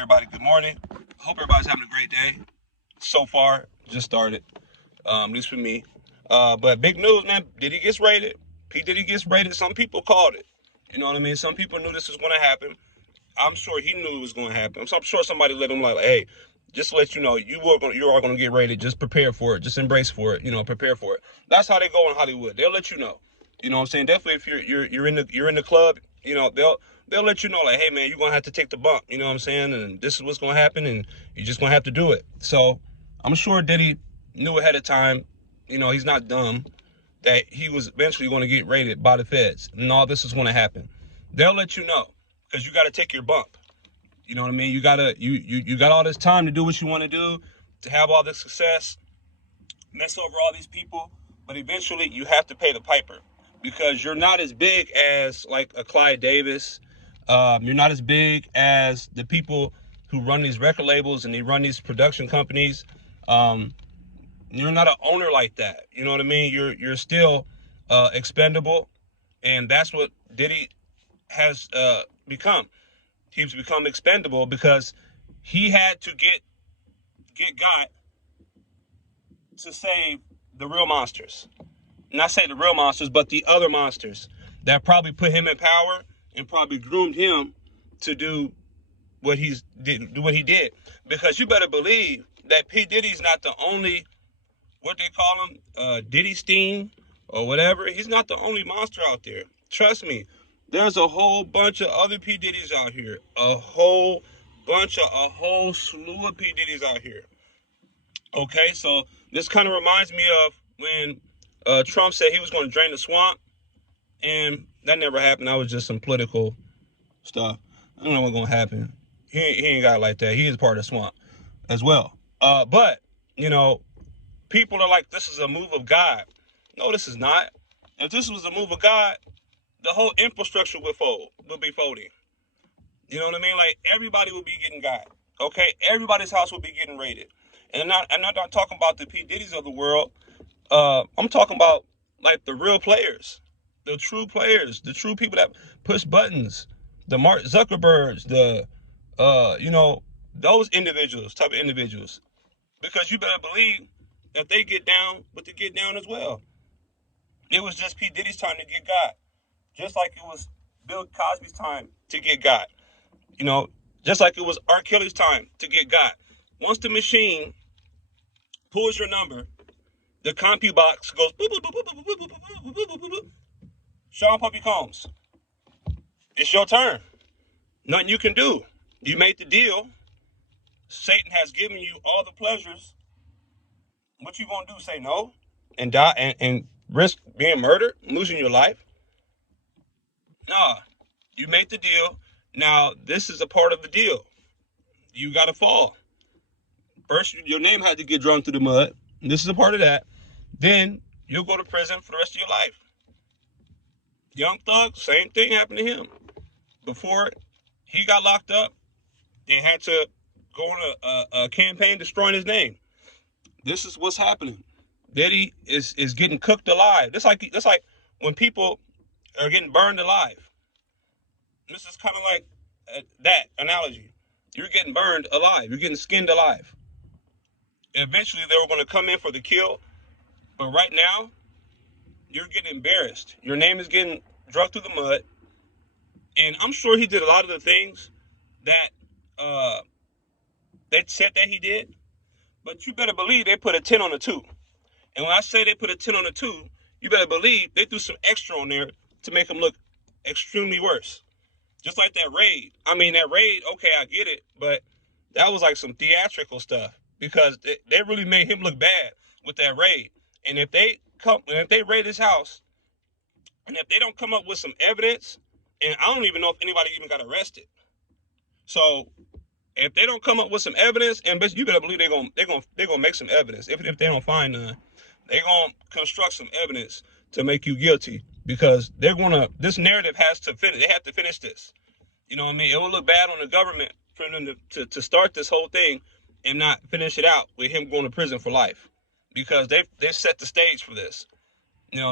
everybody? Good morning. Hope everybody's having a great day. So far, just started, at least for me. But big news, man. Diddy gets raided. P. Diddy gets raided. Some people called it. You know what I mean? Some people knew this was going to happen. I'm sure he knew it was going to happen. So I'm sure somebody let him like, hey, just to let you know, you are going to get raided. Just prepare for it. Just embrace for it. Prepare for it. That's how they go in Hollywood. They'll let you know. You know what I'm saying? Definitely, if you're in the club, they'll let you know, like, hey man, you're gonna have to take the bump. You know what I'm saying? And this is what's gonna happen, and you're just gonna have to do it. So I'm sure Diddy knew ahead of time. He's not dumb, that he was eventually going to get raided by the feds, and all this is going to happen. They'll let you know because you got to take your bump. You know what I mean? You got all this time to do what you want to do, to have all this success, mess over all these people, but eventually you have to pay the piper because you're not as big as like a Clyde Davis. You're not as big as the people who run these record labels and they run these production companies. You're not an owner like that. You know what I mean? You're still expendable, and that's what Diddy has become. He's become expendable because he had to get got to save the real monsters. Not say the real monsters, but the other monsters that probably put him in power and probably groomed him to do what he did. Because you better believe that P. Diddy's not the only, what they call him, Diddy Steen or whatever. He's not the only monster out there. Trust me, there's a whole bunch of other P. Diddy's out here. A whole slew of P. Diddy's out here. Okay, so this kind of reminds me of when Trump said he was going to drain the swamp, and that never happened. That was just some political stuff. I don't know what's going to happen. He ain't got it like that. He is part of the swamp as well. But, people are like, this is a move of God. No, this is not. If this was a move of God, the whole infrastructure would be folding. You know what I mean? Like, everybody would be getting got. Okay? Everybody's house would be getting raided. And I'm not talking about the P. Diddy's of the world. I'm talking about, like, the real players. The true players. The true people that push buttons. The Mark Zuckerbergs. Those individuals, type of individuals. Because you better believe that they get down, but they get down as well. It was just P. Diddy's time to get got. Just like it was Bill Cosby's time to get got. Just like it was R. Kelly's time to get got. Once the machine pulls your number, the compute box goes boop, boop, boop, boop, boop, boop, boop, boop, boop, boop, boop. Sean Puppy Combs, it's your turn. Nothing you can do. You made the deal. Satan has given you all the pleasures. What you gonna do? Say no and die and risk being murdered, losing your life? Nah, you made the deal. Now this is a part of the deal. You gotta fall. First, your name had to get drawn through the mud. This is a part of that. Then you'll go to prison for the rest of your life. Young Thug, same thing happened to him. Before he got locked up, they had to go on a campaign destroying his name. This is what's happening. Diddy is getting cooked alive. That's like when people are getting burned alive. This is kind of like that analogy. You're getting burned alive. You're getting skinned alive. Eventually, they were going to come in for the kill. But right now, you're getting embarrassed. Your name is getting dragged through the mud. And I'm sure he did a lot of the things that they said that he did. But you better believe they put a 10 on the 2. And when I say they put a 10 on the 2, you better believe they threw some extra on there to make him look extremely worse. Just like that raid. I mean, that raid, okay, I get it. But that was like some theatrical stuff. Because they really made him look bad with that raid. And if they raid his house, and if they don't come up with some evidence, and I don't even know if anybody even got arrested. So if they don't come up with some evidence, and you better believe they're gonna make some evidence. If they don't find none, they're gonna construct some evidence to make you guilty because this narrative has to finish. They have to finish this. You know what I mean? It will look bad on the government for them to start this whole thing and not finish it out with him going to prison for life, because they set the stage for this.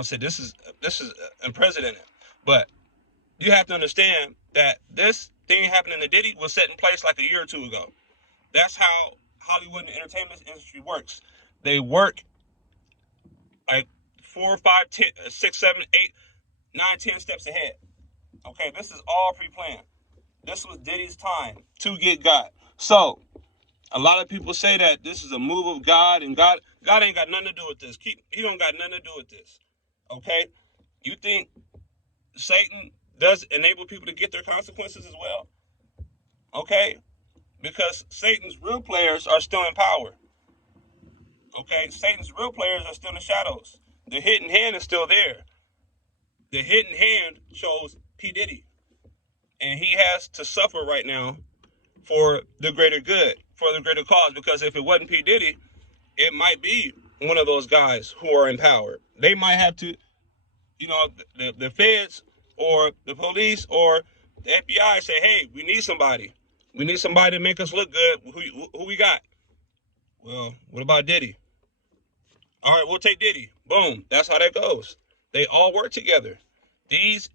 Said this is unprecedented. But you have to understand that this thing happening to Diddy was set in place like a year or two ago. That's how Hollywood and the entertainment industry works. They work like 4, 5, 10, 6, 7, 8, 9, 10 steps ahead. Okay, this is all pre-planned. This was Diddy's time to get God. So a lot of people say that this is a move of God, and God ain't got nothing to do with this. He don't got nothing to do with this. Okay? You think Satan does enable people to get their consequences as well? Okay? Because Satan's real players are still in power. Okay? Satan's real players are still in the shadows. The hidden hand is still there. The hidden hand chose P. Diddy. And he has to suffer right now for the greater good, for the greater cause. Because if it wasn't P. Diddy, it might be one of those guys who are in power. They might have to, the feds or the police or the FBI say, hey, we need somebody. We need somebody to make us look good. Who we got? Well, what about Diddy? All right, we'll take Diddy. Boom. That's how that goes. They all work together. These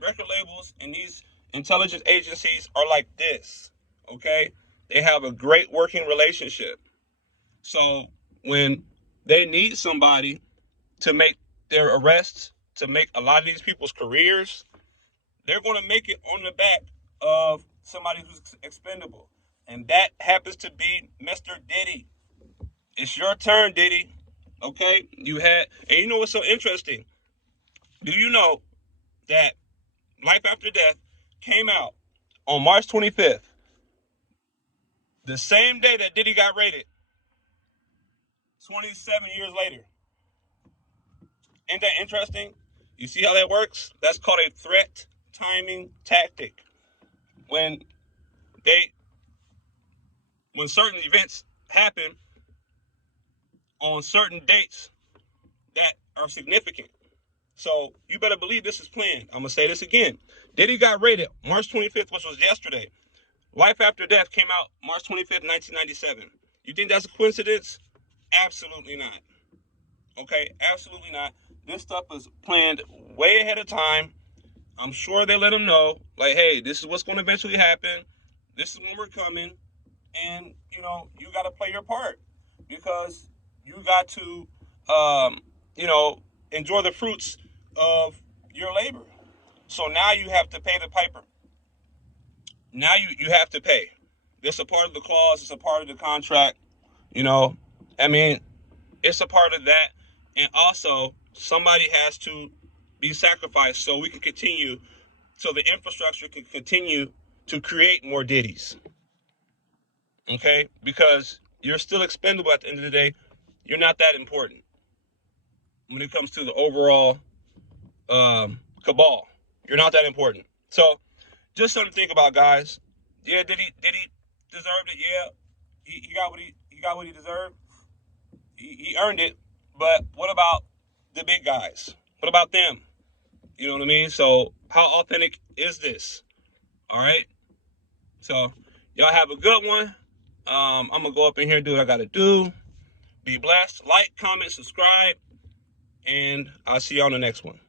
record labels and these intelligence agencies are like this. Okay? They have a great working relationship. So when they need somebody to make their arrests, to make a lot of these people's careers, they're going to make it on the back of somebody who's expendable. And that happens to be Mr. Diddy. It's your turn, Diddy. Okay? And you know what's so interesting? Do you know that Life After Death came out on March 25th, the same day that Diddy got raided, 27 years later? Ain't that interesting? You see how that works? That's called a threat timing tactic. When certain events happen on certain dates that are significant. So you better believe this is planned. I'm going to say this again. Diddy got raided March 25th, which was yesterday. Life After Death came out March 25th, 1997. You think that's a coincidence? Absolutely not. Okay? Absolutely not. This stuff is planned way ahead of time. I'm sure they let them know, like, hey, this is what's going to eventually happen. This is when we're coming. And, you got to play your part. Because you got to, enjoy the fruits of your labor. So now you have to pay the piper. Now you have to pay. It's a part of the clause. It's a part of the contract. It's a part of that. And also, somebody has to be sacrificed so we can continue, so the infrastructure can continue to create more Diddies. Okay? Because you're still expendable at the end of the day. You're not that important when it comes to the overall cabal. You're not that important. So, just something to think about, guys. Yeah, Diddy deserved it. Yeah, he got what he deserved. He earned it. But what about the big guys? What about them? You know what I mean? So how authentic is this? All right. So y'all have a good one. I'm gonna go up in here and do what I gotta do. Be blessed. Like, comment, subscribe, and I'll see you on the next one.